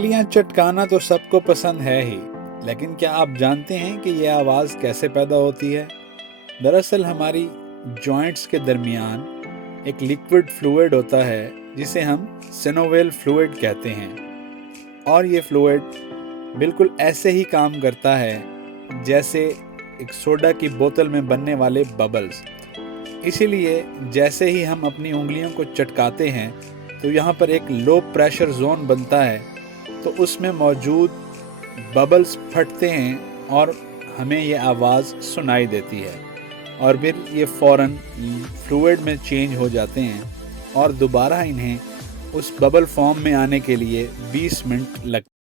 उंगलियां चटकाना तो सबको पसंद है ही, लेकिन क्या आप जानते हैं कि यह आवाज़ कैसे पैदा होती है? दरअसल हमारी जॉइंट्स के दरमियान एक लिक्विड फ्लूइड होता है जिसे हम सिनोवियल फ्लूइड कहते हैं, और ये फ्लूइड बिल्कुल ऐसे ही काम करता है जैसे एक सोडा की बोतल में बनने वाले बबल्स। इसीलिए जैसे ही हम अपनी उंगलियों को चटकाते हैं तो यहाँ पर एक लो प्रेशर जोन बनता है, तो उसमें मौजूद बबल्स फटते हैं और हमें ये आवाज़ सुनाई देती है, और फिर ये फ़ौरन फ्लूइड में चेंज हो जाते हैं और दोबारा इन्हें उस बबल फॉर्म में आने के लिए 20 मिनट लगते हैं।